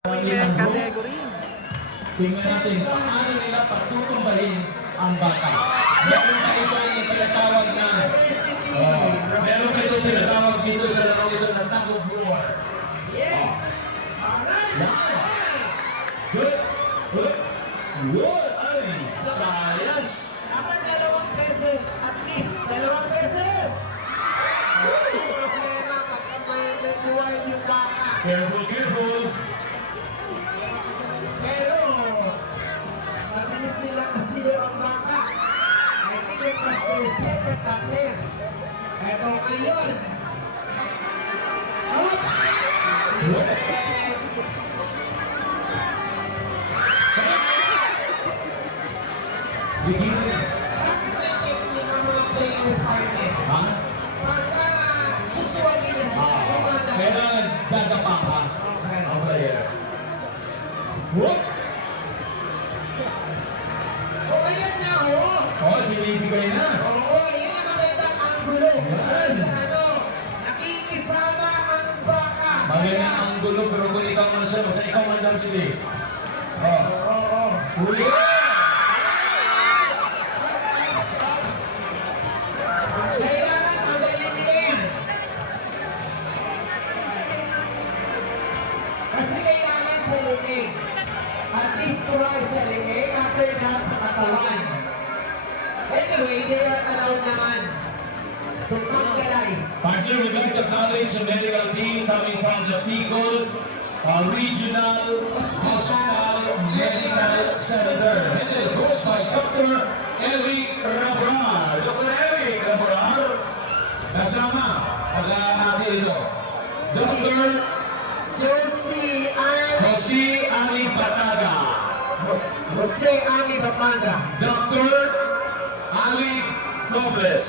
Category. Tingnan natin paano nila patutumbahin ang bata. Meron pa ito yung tinatawag na meron pa ito tinatawag dito sa laro ito na tug of war. Yes! Good! Good! War! Ay! Sayas! Dapat 2 pesos. At least 2 pesos. Hindi problema pagka may nagbuhay yung baka. Careful, careful! Pero, mabilis nila kasi ang baka. I think it was their second attempt. Pero ngayon, Bigyan! bakit may technique ang mga players partner? Ha? Pagka susuwagin na sila, gumagana. Kailangan dadapa ka ang player. Whoop! O, ayan na, oh. Oh, binibigay na. Oo, yun ang magandang anggulo. Yan. Sa ano, nakikisama ang baka. Magandang ang gulo pero kung ikaw man siya, basta ikaw man lang dito eh. Oh. Oo. Huli! Kailangan magaling din. Kasi kailangan sa limig. At least try sa limig, after that sa katawan. Anyway, they are allowed naman to mobilize. Partner, we'd like to acknowledge the medical team coming from the Bicol Regional Hospital Medical Center. Headed of course by Dr. Eric Rabrar. Dr. Eric Rabrar, kasama pag-aakil ito. Dr. Jose Ani Bataga. Jose Ani Bataga. Dr. Ali Robles.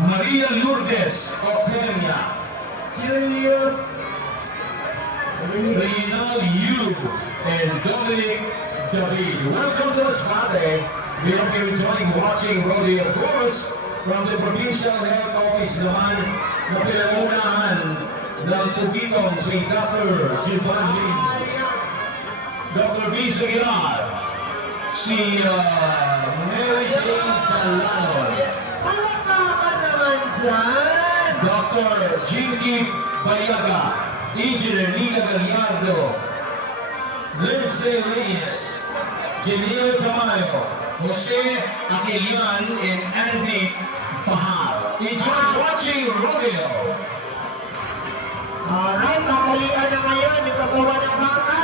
Maria Lourdes Ofelia. Julius Reynal Yu and Dominic David. Welcome to Masbate. We hope you enjoying watching rodeo, of course, from the Provincial Health Office naman na pinangunahan ng Tugitong si Dr. Giovanni, Dr. Vince Aguilar, si Mary Jane Calano, Palakpakan naman dyan! Dr. Jinky Bayaga, Engineer Nina Gallardo, Lindsay Reyes, Janelle Tamayo, Jose Aquilian, and Andy Bahar. Enjoy watching rodeo. Alright, kakalian na ngayon yung kagawa ng baka.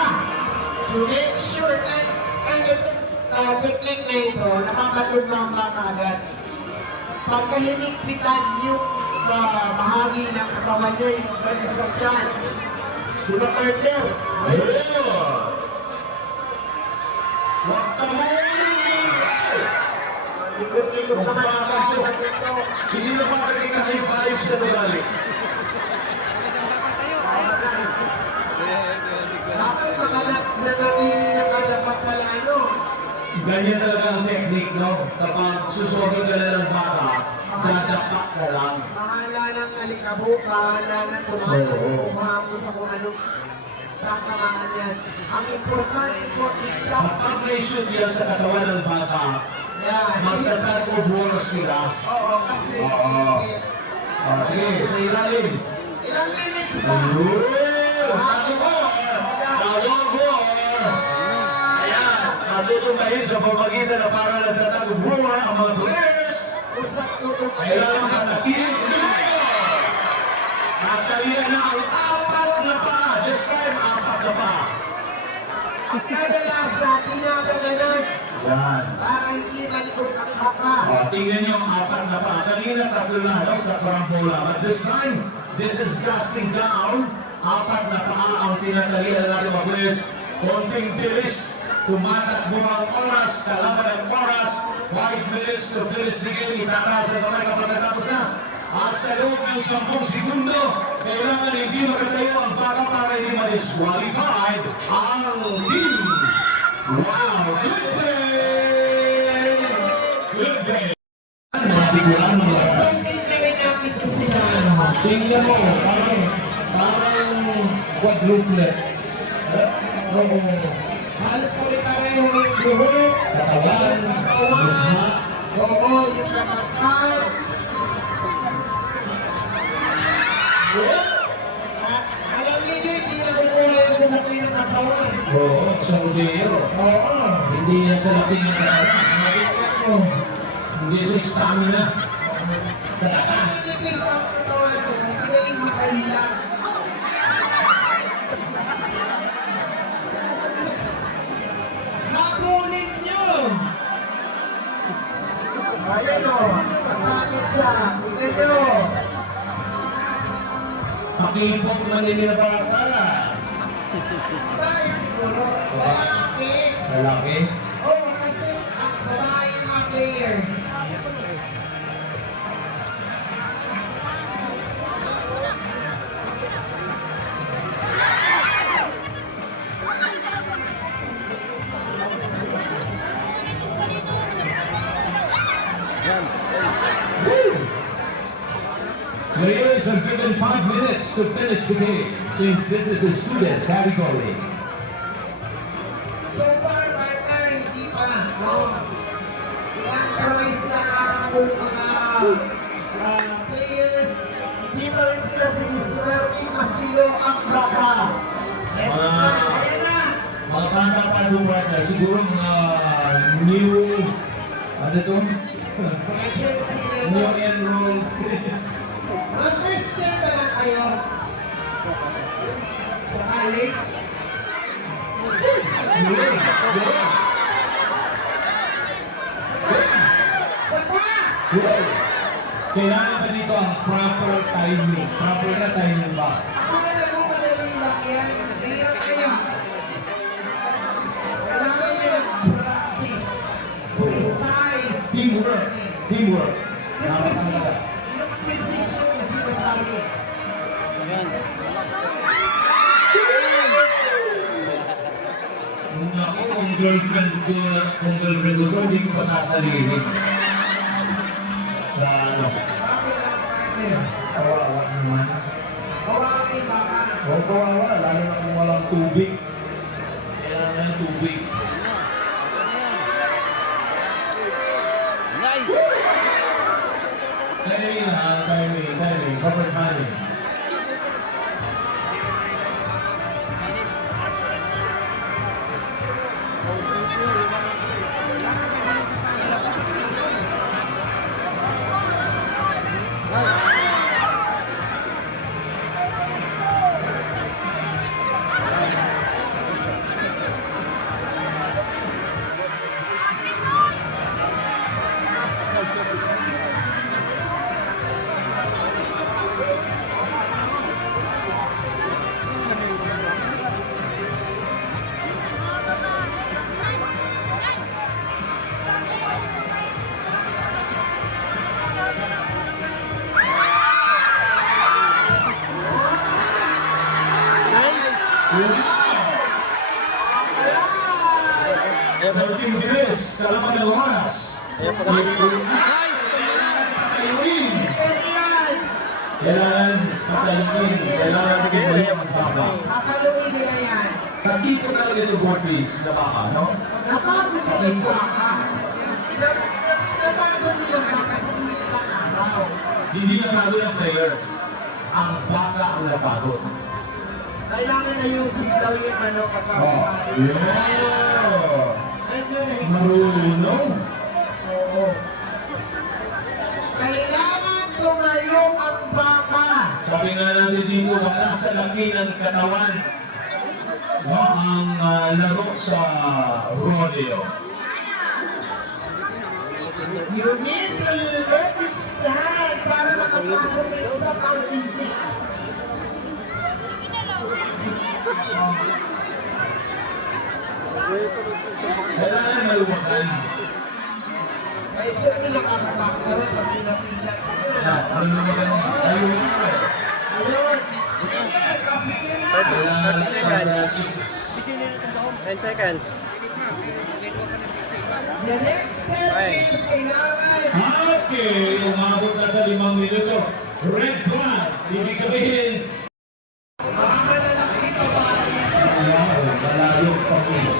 To make sure and itong technique na ito, nakakatulong ang baka agad. Pagka hinikpitan yung bahagi ng katawan niya, yung balis ng tiyan. Di ba, partner? Huwag ka muna! Ikot-ikot naman ang baka dito. Hindi na pa kahayop-hayop siya sa balik. Dapat magandang na kadapat pala ano. Ganyan talaga ang technique, no? Kapag susugin ka na ng baka, dadapak ka lang. Bahala ng alikabok, bahala ng tumahangos sa kung ano sakamaan yan. Ang importante po, Kapag may shoot yan sa katawan ng baka, yan. magtatag o buwas sila. Oo, kasi Sige, sa ilalim. ilang minutes pa. Ayan, natutumbahin sa pamagitan na para nagtatag o buwas ang mga players. Kailangan matakilig tayo. At kanina na ang apat na pa. This time, apat na pa. Kadalasa, tinatagalan. Yan. Baka hindi malikot ang baka. Tingnan niyo ang apat na pa. Kanina tatlo na sa karambola. But this time, this is casting down. Apat na pa ang tinatalian ng ating mga players. Konting bilis. Tumatakbo ang oras. Kalaban ang oras. 5 minutes to finish the game. Itataas ang kamay kapag natapos na. At sa loob ng 10 segundo, kailangan hindi makatayo ang baka para hindi ma-disqualified ang team. Wow! Good play! Good play! Natiguran mo ba? Something na rin natin kasi na Tingnan mo, parang quadruplets. Oo. Halos pare-pareho yung buhok. Katawan, mukha. Oo, yung katawan. Alam niyo yun, hindi na kukulay sa laki ng katawan. Oo, sa rodeo. Oo. Hindi yan sa laki ng katawan. Hindi sa stamina. Sa tatas. Isipin sa katawan ko, magaling makahila. Habulin niyo! Ayan o, nakakit siya. Tignan niyo. Pakipot maninilapata. Bakit siguro? Lalaki. Lalaki. Oo, kasi ang babae ng mga players. Players are given 5 minutes to finish the game, since this is a student category. So far, partner, hindi pa. No? Ilang tries na ang mga players. Hindi pa rin sila siniswerting masilo ang baka. Let's try. Ayan na. Mga bata pa doon na siguro mga new, ano to? Mga Chelsea New level. enrolled. Mga first year pa lang kayo. Sa college. Sa pa! Kailangan ka dito ang proper timing. Proper na timing ba? Akala mo madali lang yan. Hirap kaya. Kailangan niya mag-practice. Precise. Teamwork. Teamwork. Yung Napakalaga. precision na sinasabi. Ako, kung girlfriend ko, hindi ko pa sasalili. Sa ano, Bakit ang partner? kawawa naman. Kawain baka. O kawawa, lalo na kung walang tubig. Kailangan ng tubig. Nice! Timing, proper timing. Team Giles, kalaban ng oras. Patayuin. Ganyan. Kailangan patayuin. Kailangan tumalik ang baka. Kakaluin nila yan. Kakito talaga ito Gortlis na baka, no? Nakakita yung baka. Nakakita yung baka sa hindi ka araw. Hindi napagod ang players. Ang baka ang napagod. Kailangan na yung daw yung ano kapag Yeah. Ayun. Marunong. Oo. Kailangan tumayo ang baka. Sabi nga natin dito, wala sa laki ng katawan. No, ang laro sa rodeo. You need to let it stand para makapasok ito sa pag-isip. Kailangan maluwagan. Ay, syempre nakakatakot pag pinapingat. Maluwagan niya. Ayun. Ayun. Sige, sige na. Kailangan ng chicks. 10 seconds. The next step is kailangan Okay, umabot na sa 5 minuto. Red flag. Ibig sabihin, mga malalaki ito. Ayong Pamis.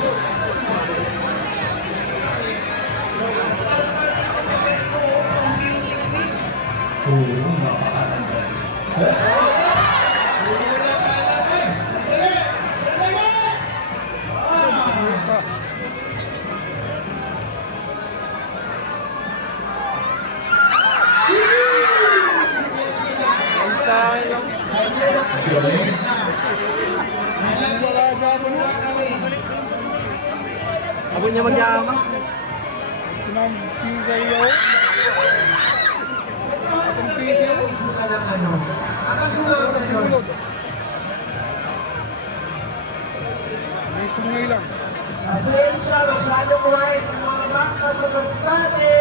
Oo, napakaganda. Style lang. Galing. Abot niya magyama. Pasensya, masyado buhay ng mga bangka sa Masbate.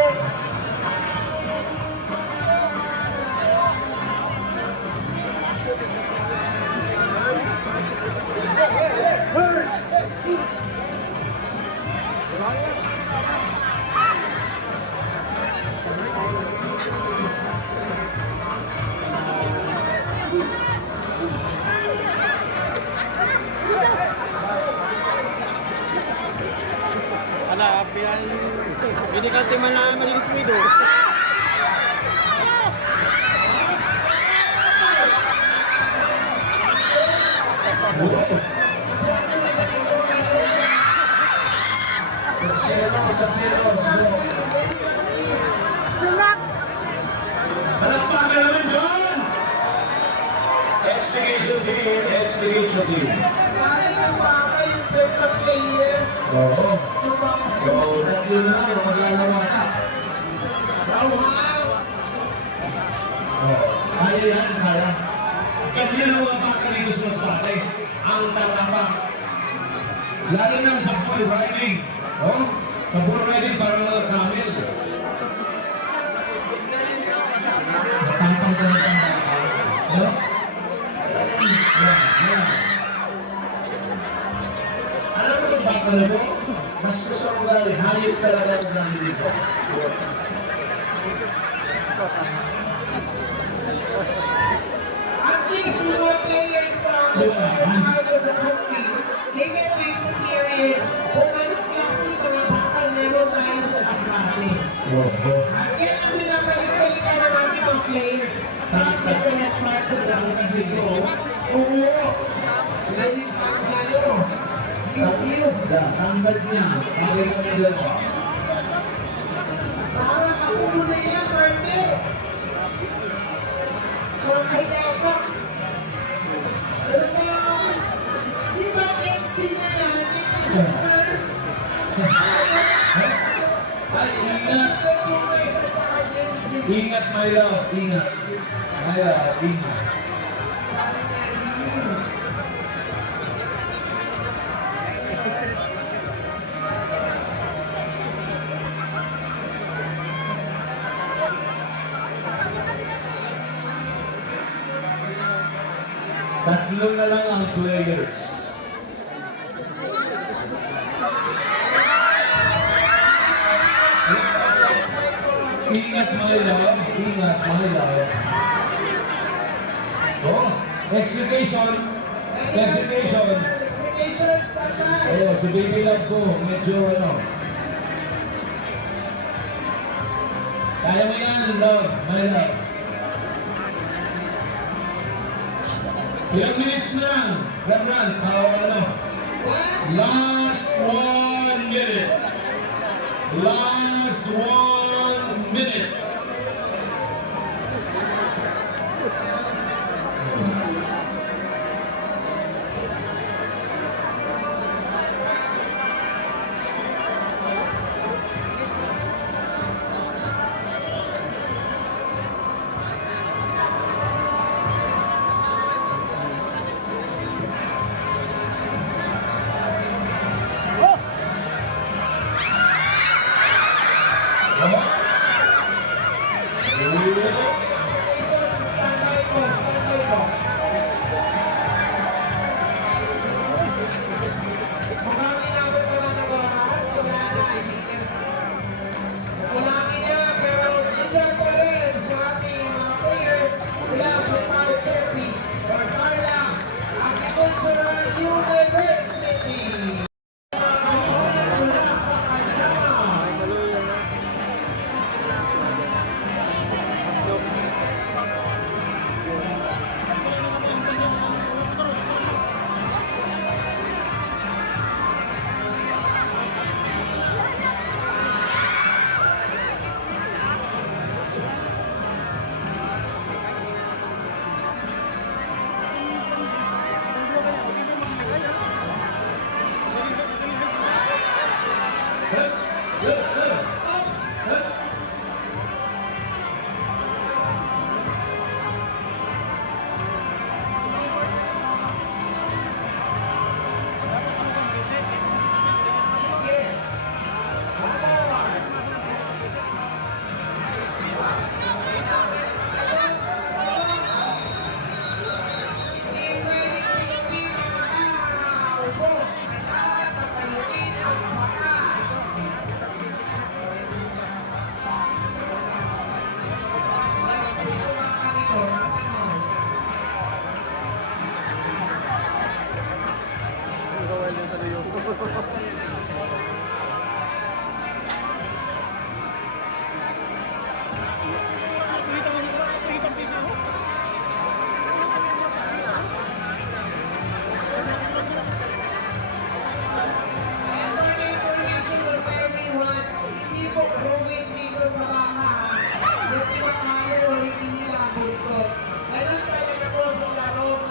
Ala, piyan. Hindi ka timan na malinis mo ito. Sunak! Palakpakan naman dyan! Extrication team, extrication team. Kaya yung baka yung perfect player. Oo. Sumakasya. So, tatlo na lang, maglalaro ka. Wow! Oo. Kaya yan, kaya. Ganyan ang mga baka dito sa Masbate. Ang tama. Lalo lang sa bull riding. Oh, sa bull riding parang mga camel. Matapang ka na ang baka. No? Yan. Alam mo itong baka na ito? Mas gusto ang ugali. Hayop talaga ang ugali dito. At least mga players from the part of the country, they get to experience kung ano klase mga bakang meron tayo sa Masbate. At yan ang pinapalitan ng ating mga players. Bakit ko na para sa dating video? Oo. Lagi pa tayo. Is you. Tanggad niya. Bakit kami dalawa? Parang ako muna yan, partner. Kaya ka. Talagang, di ba ex niya yan? Yung boomers? Ay, ingat! Yung boomers at saka Gen Z. Ingat, my love. Ingat. My love, ingat. Sabi niya, Tatlo na lang ang players. Ingat, my love. Ingat, my love. Oh, excitation. Excitation. expectations, tatay. Ayo, si baby love ko, medyo ano. Kaya mo yan, love, my love. Ilang minutes na? Gandran, ano? Last 1 minute. Last 1 minute. Saluyo. And for information for everyone, hindi po proven dito sa mga yung pinakayo o hindi nila ang buntot. Ganun talaga po sa larong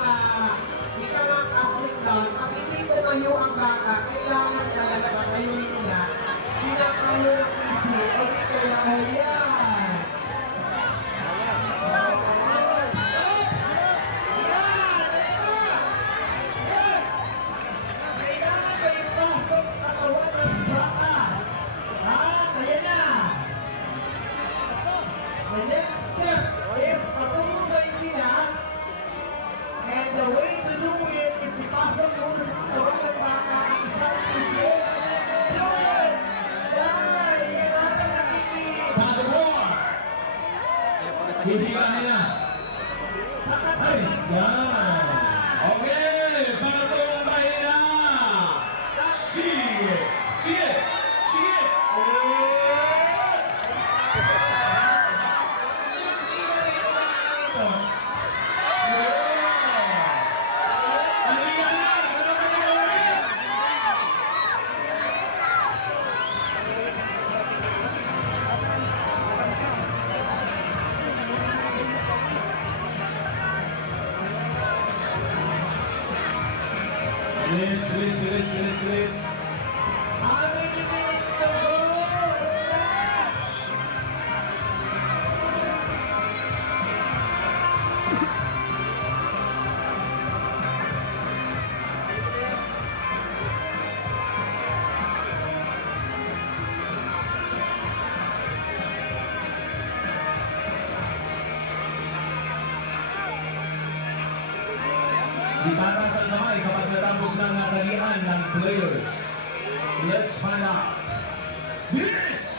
ika nga casting down. Pag hindi po kayo ang baka, kailangan talaga ba kayo nila. Pinakayo ng PC o dito na ayan. Kailangan ba ipasok sa katawan ng baka? Kaya na! The next step is patungkay nila, and the way to do it is ipasok muna sa katawan ng baka ang isang puso. Yun! Yan! Yan ang nakikita! Tag of war! Hindi kaya. Sa Ay, katawan! yan. Okay, patumbay na. Sige, sige, sige. Ano yan? Ano ka na, Maurice? Bilis. How many minutes to go? Ditata sa kamay kapag natapos ng natalian ng players. Let's find out. Bilis!